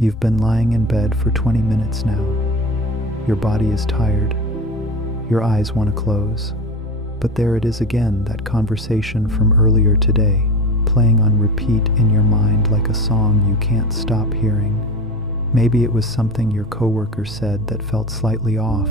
You've been lying in bed for 20 minutes now. Your body is tired. Your eyes want to close. But there it is again, that conversation from earlier today, playing on repeat in your mind like a song you can't stop hearing. Maybe it was something your coworker said that felt slightly off.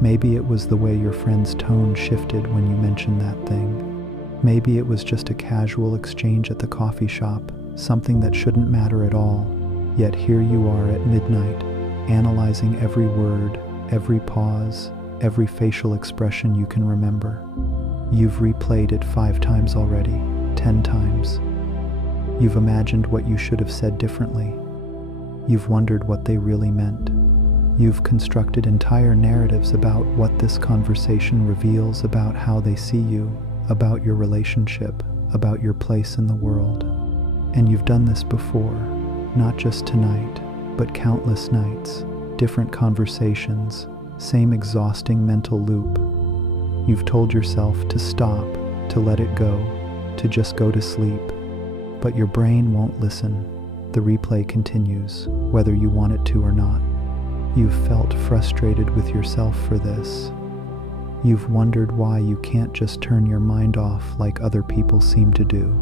Maybe it was the way your friend's tone shifted when you mentioned that thing. Maybe it was just a casual exchange at the coffee shop, something that shouldn't matter at all. Yet here you are at midnight, analyzing every word, every pause, every facial expression you can remember. You've replayed it 5 times already, 10 times. You've imagined what you should have said differently. You've wondered what they really meant. You've constructed entire narratives about what this conversation reveals about how they see you, about your relationship, about your place in the world. And you've done this before, not just tonight, but countless nights, different conversations, same exhausting mental loop. You've told yourself to stop, to let it go, to just go to sleep. But your brain won't listen. The replay continues, whether you want it to or not. You've felt frustrated with yourself for this. You've wondered why you can't just turn your mind off like other people seem to do.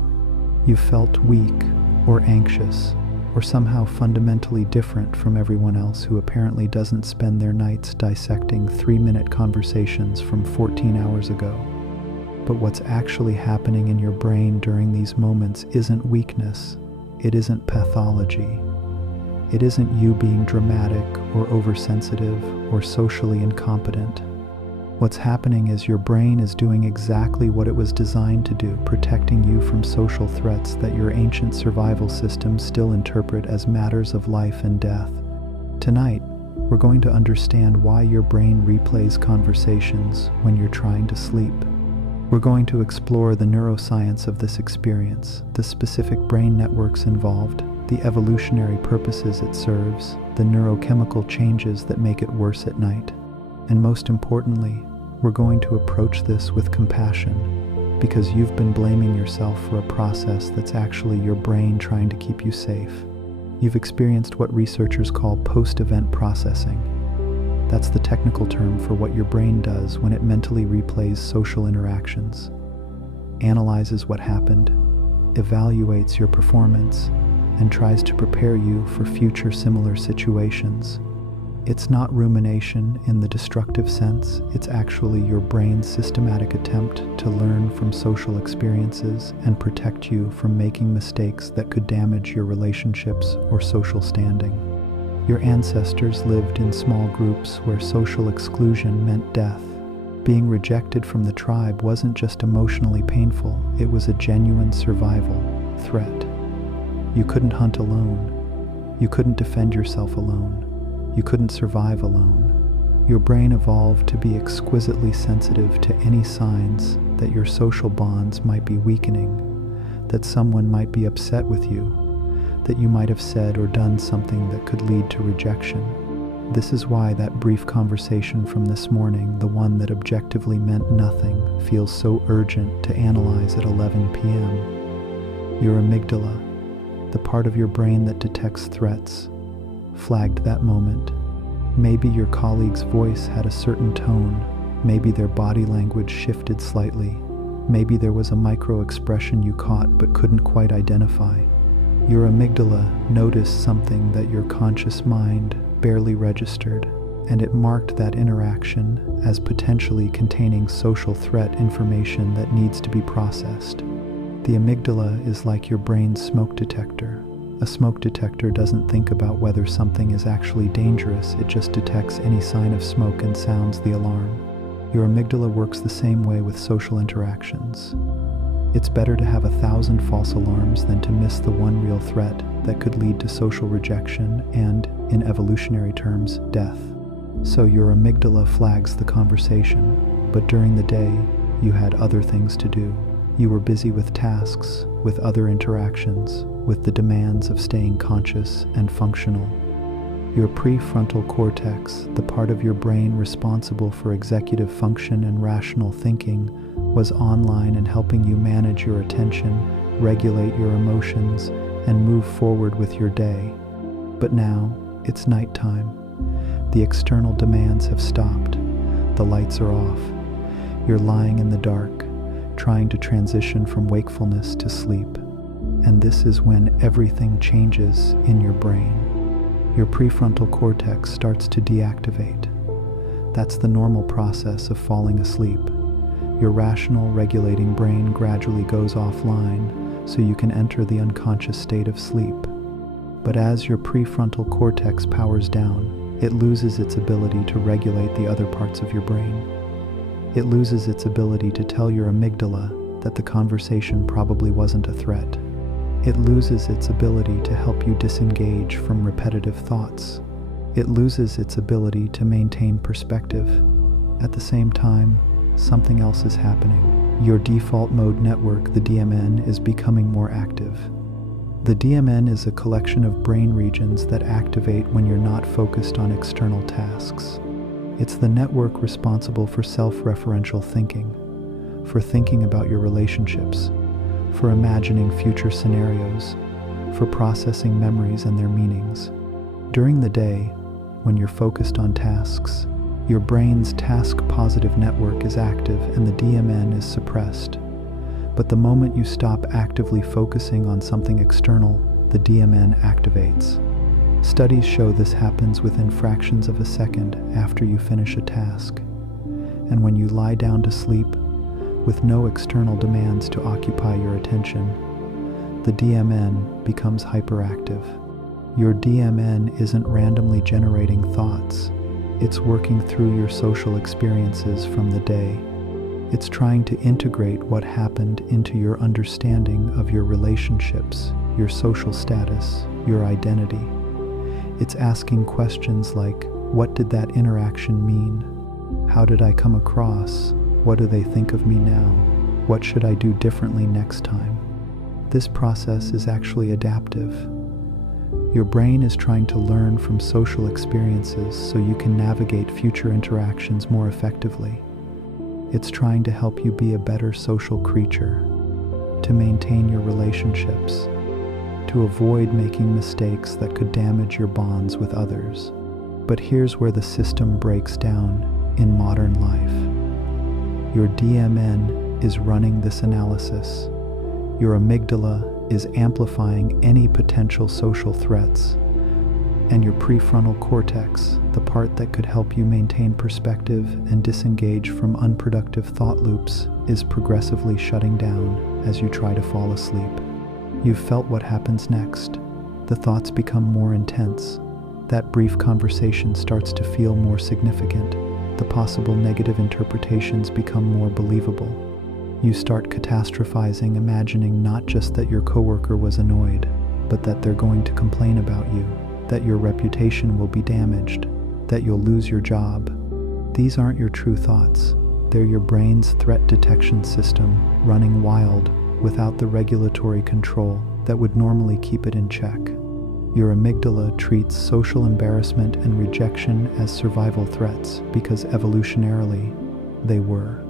You've felt weak or anxious or somehow fundamentally different from everyone else who apparently doesn't spend their nights dissecting 3-minute conversations from 14 hours ago. But what's actually happening in your brain during these moments isn't weakness. It isn't pathology. It isn't you being dramatic or oversensitive or socially incompetent. What's happening is your brain is doing exactly what it was designed to do, protecting you from social threats that your ancient survival systems still interpret as matters of life and death. Tonight, we're going to understand why your brain replays conversations when you're trying to sleep. We're going to explore the neuroscience of this experience, the specific brain networks involved, the evolutionary purposes it serves, the neurochemical changes that make it worse at night. And most importantly, we're going to approach this with compassion, because you've been blaming yourself for a process that's actually your brain trying to keep you safe. You've experienced what researchers call post-event processing. That's the technical term for what your brain does when it mentally replays social interactions, analyzes what happened, evaluates your performance, and tries to prepare you for future similar situations. It's not rumination in the destructive sense, it's actually your brain's systematic attempt to learn from social experiences and protect you from making mistakes that could damage your relationships or social standing. Your ancestors lived in small groups where social exclusion meant death. Being rejected from the tribe wasn't just emotionally painful, it was a genuine survival threat. You couldn't hunt alone. You couldn't defend yourself alone. You couldn't survive alone. Your brain evolved to be exquisitely sensitive to any signs that your social bonds might be weakening, that someone might be upset with you, that you might have said or done something that could lead to rejection. This is why that brief conversation from this morning, the one that objectively meant nothing, feels so urgent to analyze at 11 p.m. Your amygdala, the part of your brain that detects threats, flagged that moment. Maybe your colleague's voice had a certain tone. Maybe their body language shifted slightly. Maybe there was a micro-expression you caught but couldn't quite identify. Your amygdala noticed something that your conscious mind barely registered, and it marked that interaction as potentially containing social threat information that needs to be processed. The amygdala is like your brain's smoke detector. A smoke detector doesn't think about whether something is actually dangerous, it just detects any sign of smoke and sounds the alarm. Your amygdala works the same way with social interactions. It's better to have 1,000 false alarms than to miss the one real threat that could lead to social rejection and, in evolutionary terms, death. So your amygdala flags the conversation, but during the day, you had other things to do. You were busy with tasks, with other interactions, with the demands of staying conscious and functional. Your prefrontal cortex, the part of your brain responsible for executive function and rational thinking, was online and helping you manage your attention, regulate your emotions, and move forward with your day. But now, it's nighttime. The external demands have stopped. The lights are off. You're lying in the dark, trying to transition from wakefulness to sleep. And this is when everything changes in your brain. Your prefrontal cortex starts to deactivate. That's the normal process of falling asleep. Your rational, regulating brain gradually goes offline so you can enter the unconscious state of sleep. But as your prefrontal cortex powers down, it loses its ability to regulate the other parts of your brain. It loses its ability to tell your amygdala that the conversation probably wasn't a threat. It loses its ability to help you disengage from repetitive thoughts. It loses its ability to maintain perspective. At the same time, something else is happening. Your default mode network, the DMN, is becoming more active. The DMN is a collection of brain regions that activate when you're not focused on external tasks. It's the network responsible for self-referential thinking, for thinking about your relationships, for imagining future scenarios, for processing memories and their meanings. During the day, when you're focused on tasks, your brain's task-positive network is active and the DMN is suppressed. But the moment you stop actively focusing on something external, the DMN activates. Studies show this happens within fractions of a second after you finish a task. And when you lie down to sleep, with no external demands to occupy your attention, the DMN becomes hyperactive. Your DMN isn't randomly generating thoughts. It's working through your social experiences from the day. It's trying to integrate what happened into your understanding of your relationships, your social status, your identity. It's asking questions like, what did that interaction mean? How did I come across? What do they think of me now? What should I do differently next time? This process is actually adaptive. Your brain is trying to learn from social experiences so you can navigate future interactions more effectively. It's trying to help you be a better social creature, to maintain your relationships, to avoid making mistakes that could damage your bonds with others. But here's where the system breaks down in modern life. Your DMN is running this analysis. Your amygdala is amplifying any potential social threats. And your prefrontal cortex, the part that could help you maintain perspective and disengage from unproductive thought loops, is progressively shutting down as you try to fall asleep. You've felt what happens next. The thoughts become more intense. That brief conversation starts to feel more significant. The possible negative interpretations become more believable. You start catastrophizing, imagining not just that your coworker was annoyed, but that they're going to complain about you, that your reputation will be damaged, that you'll lose your job. These aren't your true thoughts. They're your brain's threat detection system running wild without the regulatory control that would normally keep it in check. Your amygdala treats social embarrassment and rejection as survival threats because evolutionarily, they were.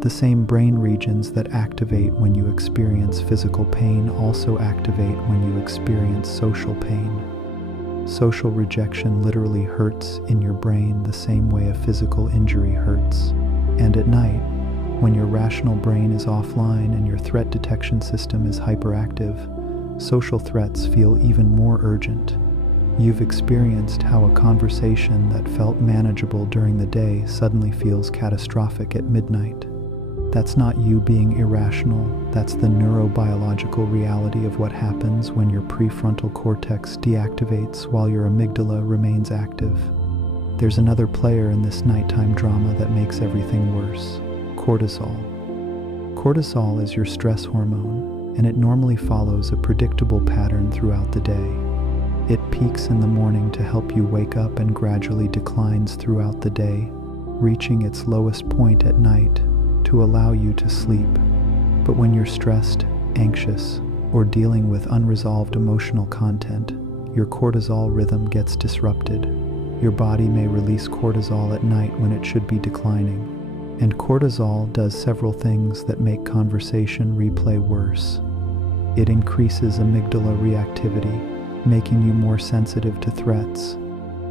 The same brain regions that activate when you experience physical pain also activate when you experience social pain. Social rejection literally hurts in your brain the same way a physical injury hurts. And at night, when your rational brain is offline and your threat detection system is hyperactive, social threats feel even more urgent. You've experienced how a conversation that felt manageable during the day suddenly feels catastrophic at midnight. That's not you being irrational, that's the neurobiological reality of what happens when your prefrontal cortex deactivates while your amygdala remains active. There's another player in this nighttime drama that makes everything worse: cortisol. Cortisol is your stress hormone, and it normally follows a predictable pattern throughout the day. It peaks in the morning to help you wake up and gradually declines throughout the day, reaching its lowest point at night to allow you to sleep. But when you're stressed, anxious, or dealing with unresolved emotional content, your cortisol rhythm gets disrupted. Your body may release cortisol at night when it should be declining. And cortisol does several things that make conversation replay worse. It increases amygdala reactivity, making you more sensitive to threats.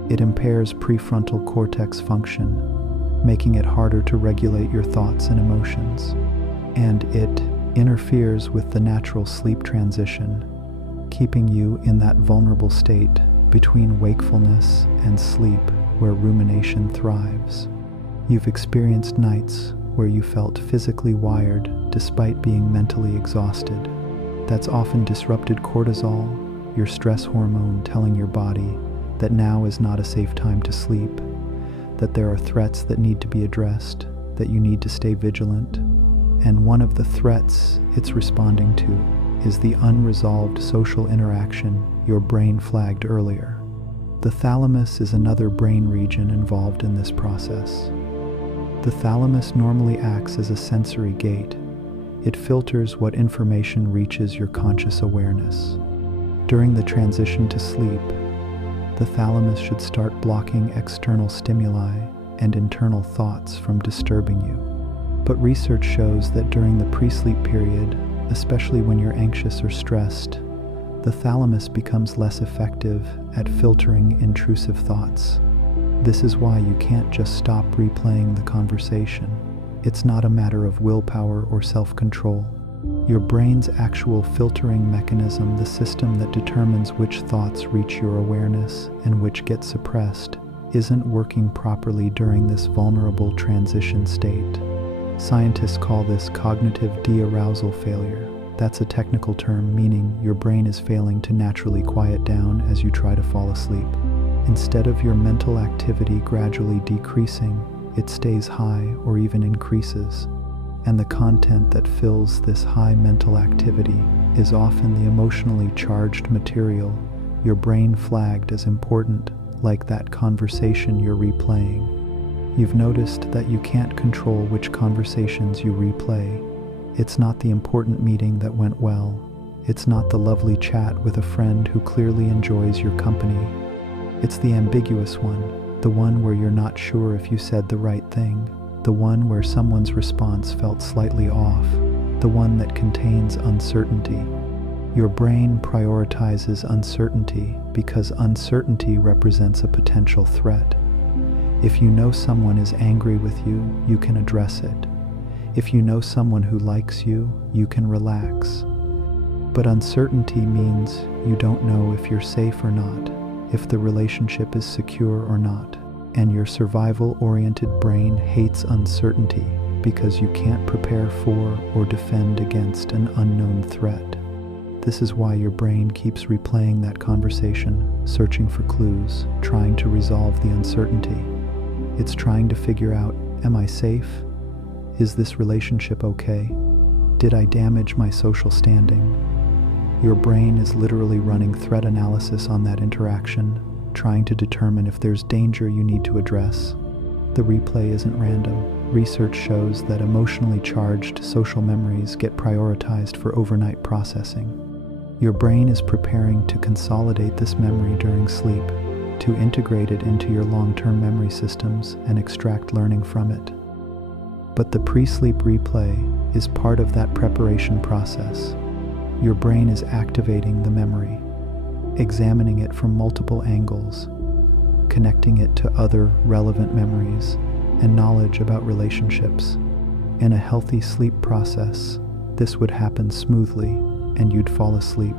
It impairs prefrontal cortex function, making it harder to regulate your thoughts and emotions. And it interferes with the natural sleep transition, keeping you in that vulnerable state between wakefulness and sleep where rumination thrives. You've experienced nights where you felt physically wired despite being mentally exhausted. That's often disrupted cortisol, your stress hormone telling your body that now is not a safe time to sleep, that there are threats that need to be addressed, that you need to stay vigilant. And one of the threats it's responding to is the unresolved social interaction your brain flagged earlier. The thalamus is another brain region involved in this process. The thalamus normally acts as a sensory gate. It filters what information reaches your conscious awareness. During the transition to sleep, the thalamus should start blocking external stimuli and internal thoughts from disturbing you. But research shows that during the pre-sleep period, especially when you're anxious or stressed, the thalamus becomes less effective at filtering intrusive thoughts. This is why you can't just stop replaying the conversation. It's not a matter of willpower or self-control. Your brain's actual filtering mechanism, the system that determines which thoughts reach your awareness and which get suppressed, isn't working properly during this vulnerable transition state. Scientists call this cognitive de-arousal failure. That's a technical term meaning your brain is failing to naturally quiet down as you try to fall asleep. Instead of your mental activity gradually decreasing, it stays high or even increases. And the content that fills this high mental activity is often the emotionally charged material your brain flagged as important, like that conversation you're replaying. You've noticed that you can't control which conversations you replay. It's not the important meeting that went well. It's not the lovely chat with a friend who clearly enjoys your company. It's the ambiguous one, the one where you're not sure if you said the right thing, the one where someone's response felt slightly off, the one that contains uncertainty. Your brain prioritizes uncertainty because uncertainty represents a potential threat. If you know someone is angry with you, you can address it. If you know someone who likes you, you can relax. But uncertainty means you don't know if you're safe or not, if the relationship is secure or not. And your survival-oriented brain hates uncertainty because you can't prepare for or defend against an unknown threat. This is why your brain keeps replaying that conversation, searching for clues, trying to resolve the uncertainty. It's trying to figure out, am I safe? Is this relationship okay? Did I damage my social standing? Your brain is literally running threat analysis on that interaction, trying to determine if there's danger you need to address. The replay isn't random. Research shows that emotionally charged social memories get prioritized for overnight processing. Your brain is preparing to consolidate this memory during sleep, to integrate it into your long-term memory systems and extract learning from it. But the pre-sleep replay is part of that preparation process. Your brain is activating the memory, examining it from multiple angles, connecting it to other relevant memories and knowledge about relationships. In a healthy sleep process, this would happen smoothly and you'd fall asleep.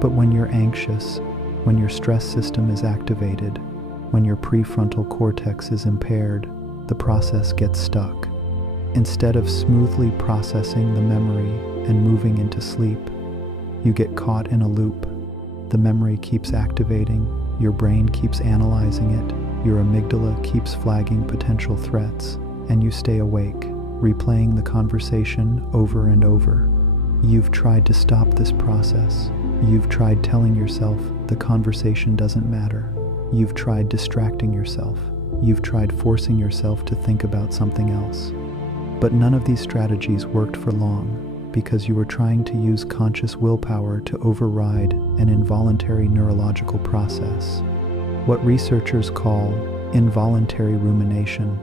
But when you're anxious, when your stress system is activated, when your prefrontal cortex is impaired, the process gets stuck. Instead of smoothly processing the memory and moving into sleep, you get caught in a loop. The memory keeps activating, your brain keeps analyzing it, your amygdala keeps flagging potential threats, and you stay awake, replaying the conversation over and over. You've tried to stop this process. You've tried telling yourself the conversation doesn't matter. You've tried distracting yourself. You've tried forcing yourself to think about something else. But none of these strategies worked for long because you were trying to use conscious willpower to override an involuntary neurological process. What researchers call involuntary rumination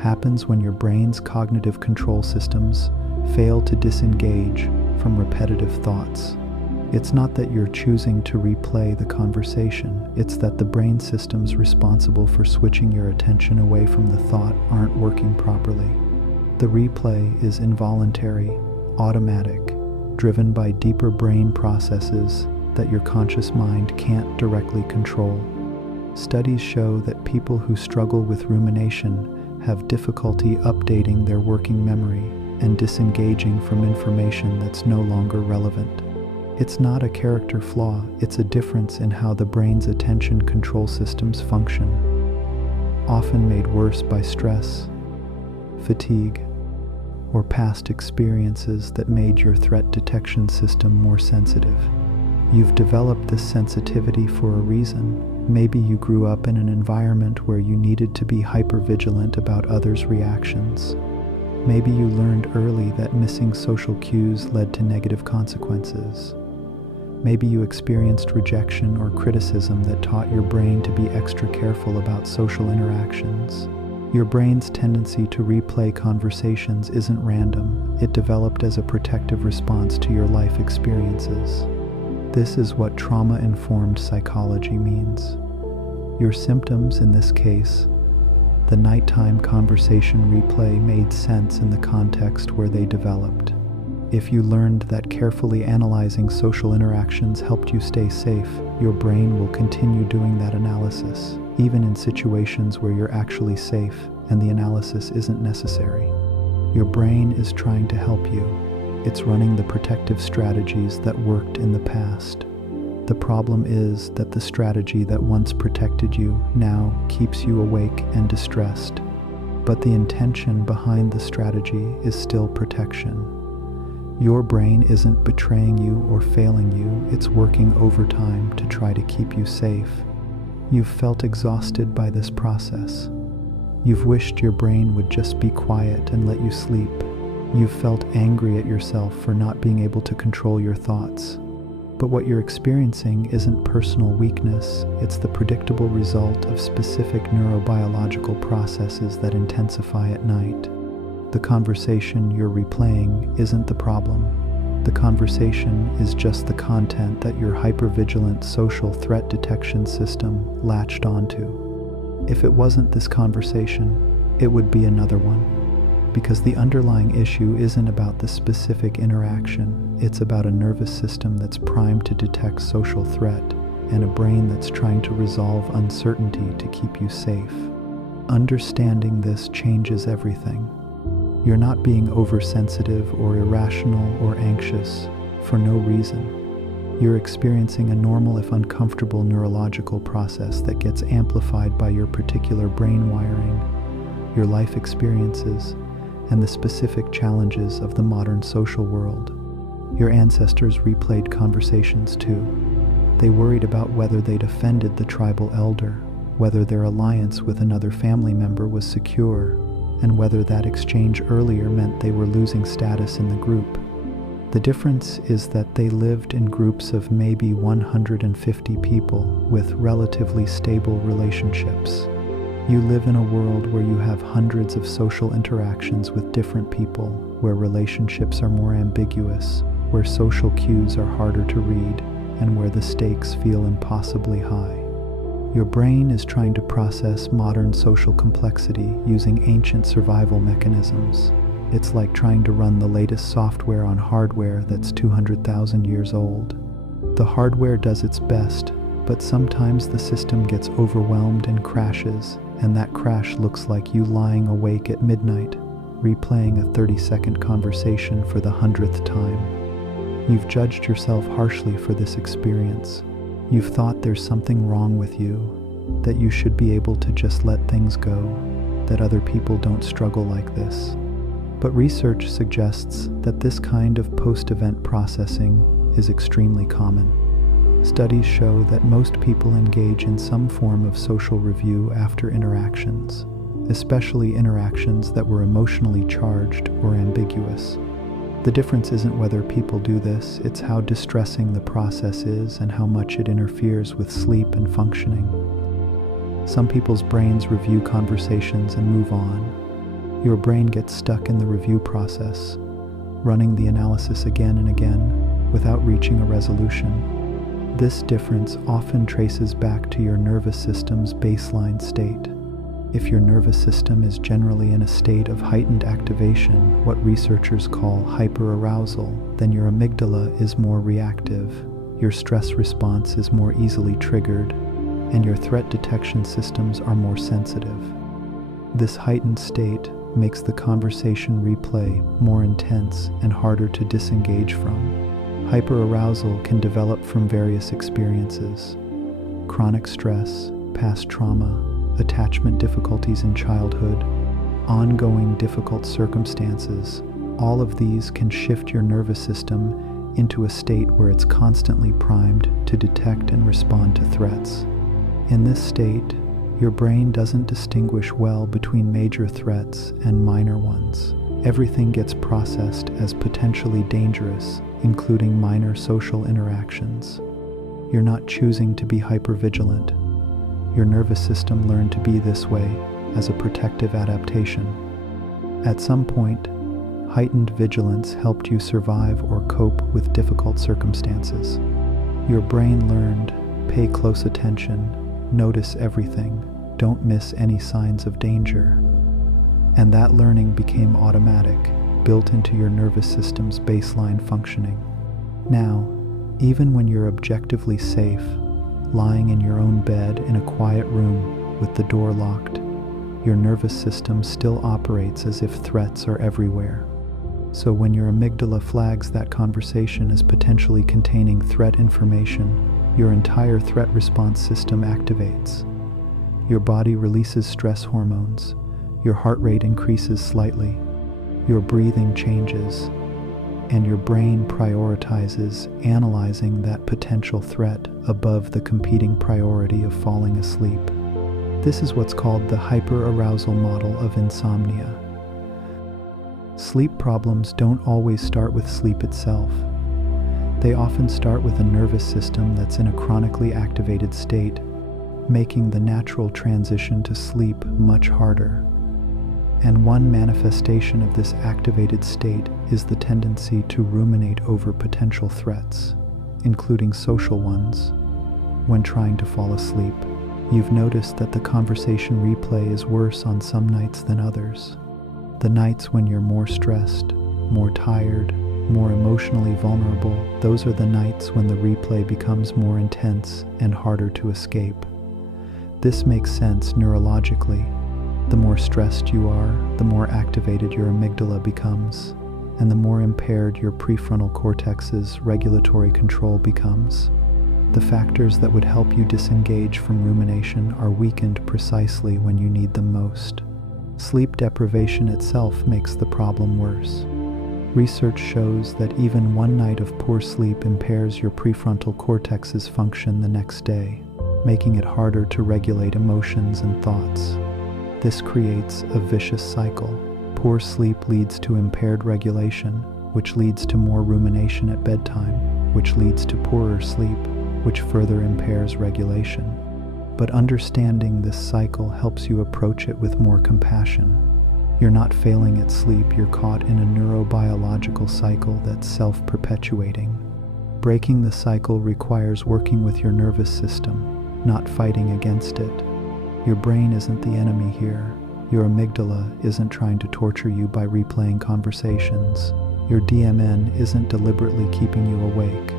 happens when your brain's cognitive control systems fail to disengage from repetitive thoughts. It's not that you're choosing to replay the conversation, it's that the brain systems responsible for switching your attention away from the thought aren't working properly. The replay is involuntary, automatic, driven by deeper brain processes that your conscious mind can't directly control. Studies show that people who struggle with rumination have difficulty updating their working memory and disengaging from information that's no longer relevant. It's not a character flaw, it's a difference in how the brain's attention control systems function, often made worse by stress, fatigue, or past experiences that made your threat detection system more sensitive. You've developed this sensitivity for a reason. Maybe you grew up in an environment where you needed to be hypervigilant about others' reactions. Maybe you learned early that missing social cues led to negative consequences. Maybe you experienced rejection or criticism that taught your brain to be extra careful about social interactions. Your brain's tendency to replay conversations isn't random. It developed as a protective response to your life experiences. This is what trauma-informed psychology means. Your symptoms in this case, the nighttime conversation replay, made sense in the context where they developed. If you learned that carefully analyzing social interactions helped you stay safe, your brain will continue doing that analysis, even in situations where you're actually safe and the analysis isn't necessary. Your brain is trying to help you. It's running the protective strategies that worked in the past. The problem is that the strategy that once protected you now keeps you awake and distressed. But the intention behind the strategy is still protection. Your brain isn't betraying you or failing you, it's working overtime to try to keep you safe. You've felt exhausted by this process. You've wished your brain would just be quiet and let you sleep. You've felt angry at yourself for not being able to control your thoughts. But what you're experiencing isn't personal weakness, it's the predictable result of specific neurobiological processes that intensify at night. The conversation you're replaying isn't the problem. The conversation is just the content that your hypervigilant social threat detection system latched onto. If it wasn't this conversation, it would be another one. Because the underlying issue isn't about the specific interaction, it's about a nervous system that's primed to detect social threat and a brain that's trying to resolve uncertainty to keep you safe. Understanding this changes everything. You're not being oversensitive or irrational or anxious for no reason. You're experiencing a normal, if uncomfortable, neurological process that gets amplified by your particular brain wiring, your life experiences, and the specific challenges of the modern social world. Your ancestors replayed conversations too. They worried about whether they'd offended the tribal elder, whether their alliance with another family member was secure, and whether that exchange earlier meant they were losing status in the group. The difference is that they lived in groups of maybe 150 people with relatively stable relationships. You live in a world where you have hundreds of social interactions with different people, where relationships are more ambiguous, where social cues are harder to read, and where the stakes feel impossibly high. Your brain is trying to process modern social complexity using ancient survival mechanisms. It's like trying to run the latest software on hardware that's 200,000 years old. The hardware does its best, but sometimes the system gets overwhelmed and crashes, and that crash looks like you lying awake at midnight, replaying a 30-second conversation for the 100th time. You've judged yourself harshly for this experience. You've thought there's something wrong with you, that you should be able to just let things go, that other people don't struggle like this. But research suggests that this kind of post-event processing is extremely common. Studies show that most people engage in some form of social review after interactions, especially interactions that were emotionally charged or ambiguous. The difference isn't whether people do this, it's how distressing the process is and how much it interferes with sleep and functioning. Some people's brains review conversations and move on. Your brain gets stuck in the review process, running the analysis again and again, without reaching a resolution. This difference often traces back to your nervous system's baseline state. If your nervous system is generally in a state of heightened activation, what researchers call hyperarousal, then your amygdala is more reactive, your stress response is more easily triggered, and your threat detection systems are more sensitive. This heightened state makes the conversation replay more intense and harder to disengage from. Hyperarousal can develop from various experiences: chronic stress, past trauma, attachment difficulties in childhood, ongoing difficult circumstances. All of these can shift your nervous system into a state where it's constantly primed to detect and respond to threats. In this state, your brain doesn't distinguish well between major threats and minor ones. Everything gets processed as potentially dangerous, including minor social interactions. You're not choosing to be hypervigilant. Your nervous system learned to be this way as a protective adaptation. At some point, heightened vigilance helped you survive or cope with difficult circumstances. Your brain learned, pay close attention, notice everything, don't miss any signs of danger. And that learning became automatic, built into your nervous system's baseline functioning. Now, even when you're objectively safe, lying in your own bed in a quiet room with the door locked, your nervous system still operates as if threats are everywhere. So when your amygdala flags that conversation as potentially containing threat information, your entire threat response system activates. Your body releases stress hormones, your heart rate increases slightly, your breathing changes, and your brain prioritizes analyzing that potential threat above the competing priority of falling asleep. This is what's called the hyperarousal model of insomnia. Sleep problems don't always start with sleep itself. They often start with a nervous system that's in a chronically activated state, making the natural transition to sleep much harder. And one manifestation of this activated state is the tendency to ruminate over potential threats, including social ones, when trying to fall asleep. You've noticed that the conversation replay is worse on some nights than others. The nights when you're more stressed, more tired, more emotionally vulnerable, those are the nights when the replay becomes more intense and harder to escape. This makes sense neurologically. The more stressed you are, the more activated your amygdala becomes, and the more impaired your prefrontal cortex's regulatory control becomes. The factors that would help you disengage from rumination are weakened precisely when you need them most. Sleep deprivation itself makes the problem worse. Research shows that even one night of poor sleep impairs your prefrontal cortex's function the next day, making it harder to regulate emotions and thoughts. This creates a vicious cycle. Poor sleep leads to impaired regulation, which leads to more rumination at bedtime, which leads to poorer sleep, which further impairs regulation. But understanding this cycle helps you approach it with more compassion. You're not failing at sleep, you're caught in a neurobiological cycle that's self-perpetuating. Breaking the cycle requires working with your nervous system, not fighting against it. Your brain isn't the enemy here. Your amygdala isn't trying to torture you by replaying conversations. Your DMN isn't deliberately keeping you awake.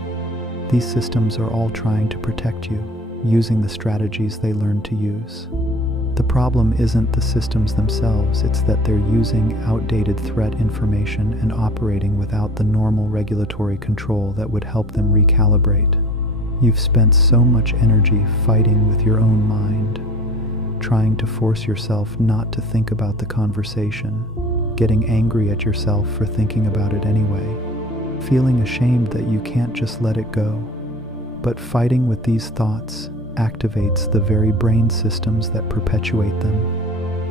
These systems are all trying to protect you, using the strategies they learned to use. The problem isn't the systems themselves, it's that they're using outdated threat information and operating without the normal regulatory control that would help them recalibrate. You've spent so much energy fighting with your own mind, trying to force yourself not to think about the conversation, getting angry at yourself for thinking about it anyway, feeling ashamed that you can't just let it go. But fighting with these thoughts activates the very brain systems that perpetuate them.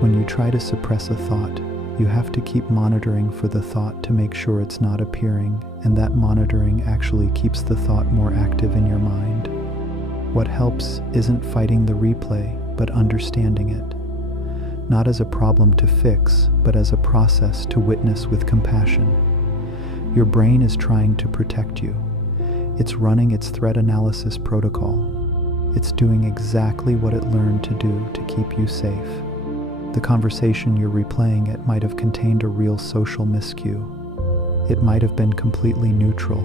When you try to suppress a thought, you have to keep monitoring for the thought to make sure it's not appearing, and that monitoring actually keeps the thought more active in your mind. What helps isn't fighting the replay, but understanding it, not as a problem to fix, but as a process to witness with compassion. Your brain is trying to protect you. It's running its threat analysis protocol. It's doing exactly what it learned to do to keep you safe. The conversation you're replaying it might have contained a real social miscue. It might have been completely neutral,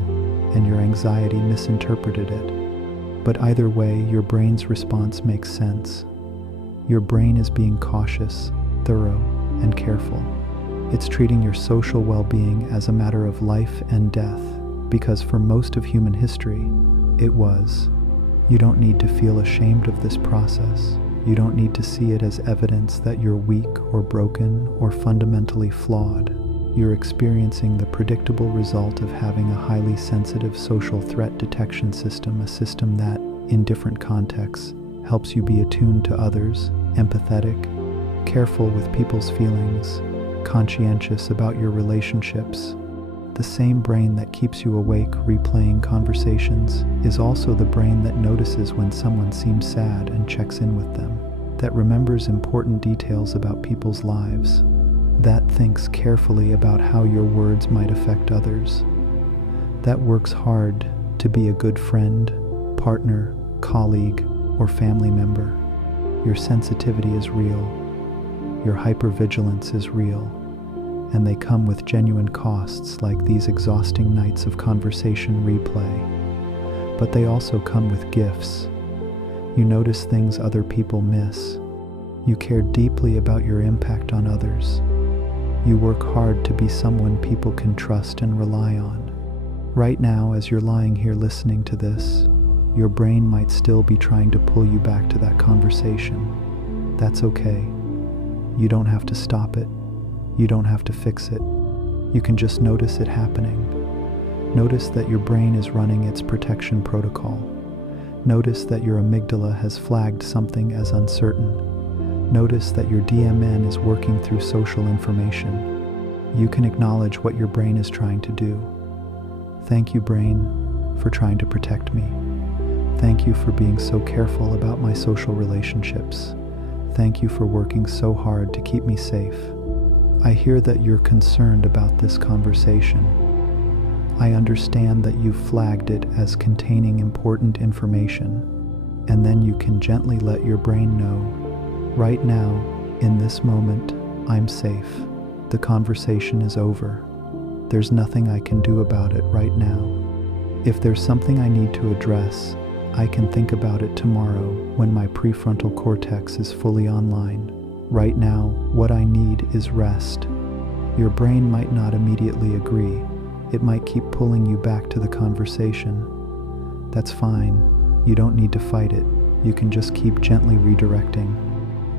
and your anxiety misinterpreted it. But either way, your brain's response makes sense. Your brain is being cautious, thorough, and careful. It's treating your social well-being as a matter of life and death, because for most of human history, it was. You don't need to feel ashamed of this process. You don't need to see it as evidence that you're weak or broken or fundamentally flawed. You're experiencing the predictable result of having a highly sensitive social threat detection system, a system that, in different contexts, helps you be attuned to others, empathetic, careful with people's feelings, conscientious about your relationships. The same brain that keeps you awake replaying conversations is also the brain that notices when someone seems sad and checks in with them, that remembers important details about people's lives, that thinks carefully about how your words might affect others, that works hard to be a good friend, partner, colleague, or family member. Your sensitivity is real. Your hypervigilance is real. And they come with genuine costs like these exhausting nights of conversation replay. But they also come with gifts. You notice things other people miss. You care deeply about your impact on others. You work hard to be someone people can trust and rely on. Right now, as you're lying here listening to this, your brain might still be trying to pull you back to that conversation. That's okay. You don't have to stop it. You don't have to fix it. You can just notice it happening. Notice that your brain is running its protection protocol. Notice that your amygdala has flagged something as uncertain. Notice that your DMN is working through social information. You can acknowledge what your brain is trying to do. Thank you, brain, for trying to protect me. Thank you for being so careful about my social relationships. Thank you for working so hard to keep me safe. I hear that you're concerned about this conversation. I understand that you flagged it as containing important information, and then you can gently let your brain know, right now, in this moment, I'm safe. The conversation is over. There's nothing I can do about it right now. If there's something I need to address, I can think about it tomorrow when my prefrontal cortex is fully online. Right now, what I need is rest. Your brain might not immediately agree. It might keep pulling you back to the conversation. That's fine. You don't need to fight it. You can just keep gently redirecting,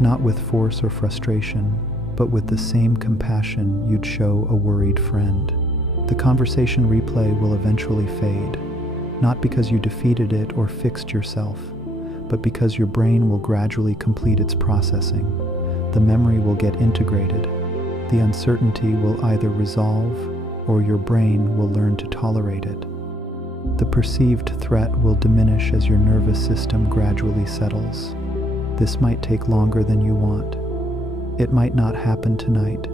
not with force or frustration, but with the same compassion you'd show a worried friend. The conversation replay will eventually fade, not because you defeated it or fixed yourself, but because your brain will gradually complete its processing. The memory will get integrated. The uncertainty will either resolve or your brain will learn to tolerate it. The perceived threat will diminish as your nervous system gradually settles. This might take longer than you want. It might not happen tonight,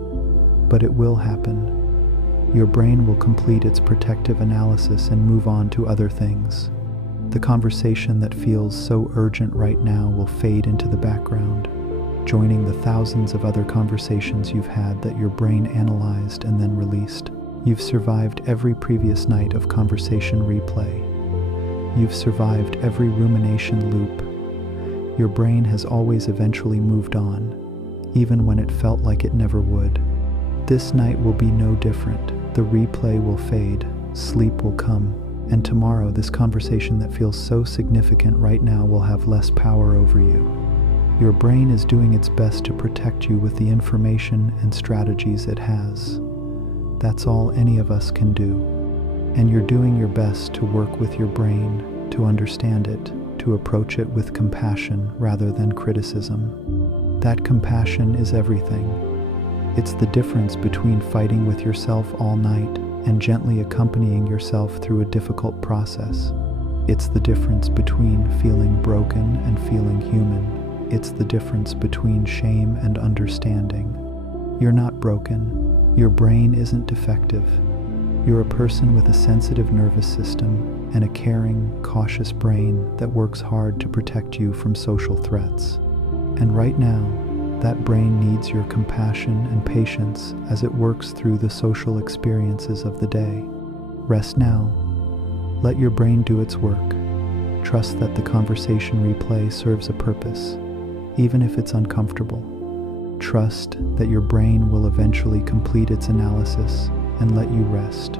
but it will happen. Your brain will complete its protective analysis and move on to other things. The conversation that feels so urgent right now will fade into the background, joining the thousands of other conversations you've had that your brain analyzed and then released. You've survived every previous night of conversation replay. You've survived every rumination loop. Your brain has always eventually moved on, even when it felt like it never would. This night will be no different. The replay will fade, sleep will come, and tomorrow this conversation that feels so significant right now will have less power over you. Your brain is doing its best to protect you with the information and strategies it has. That's all any of us can do. And you're doing your best to work with your brain, to understand it, to approach it with compassion rather than criticism. That compassion is everything. It's the difference between fighting with yourself all night and gently accompanying yourself through a difficult process. It's the difference between feeling broken and feeling human. It's the difference between shame and understanding. You're not broken. Your brain isn't defective. You're a person with a sensitive nervous system, and a caring, cautious brain that works hard to protect you from social threats. And right now, that brain needs your compassion and patience as it works through the social experiences of the day. Rest now. Let your brain do its work. Trust that the conversation replay serves a purpose, even if it's uncomfortable. Trust that your brain will eventually complete its analysis and let you rest.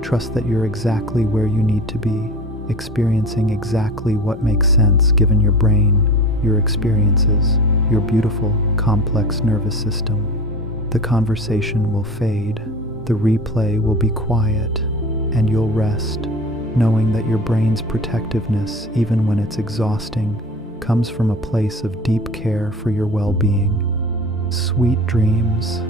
Trust that you're exactly where you need to be, experiencing exactly what makes sense given your brain, your experiences, your beautiful, complex nervous system. The conversation will fade, the replay will be quiet, and you'll rest, knowing that your brain's protectiveness, even when it's exhausting, comes from a place of deep care for your well-being. Sweet dreams.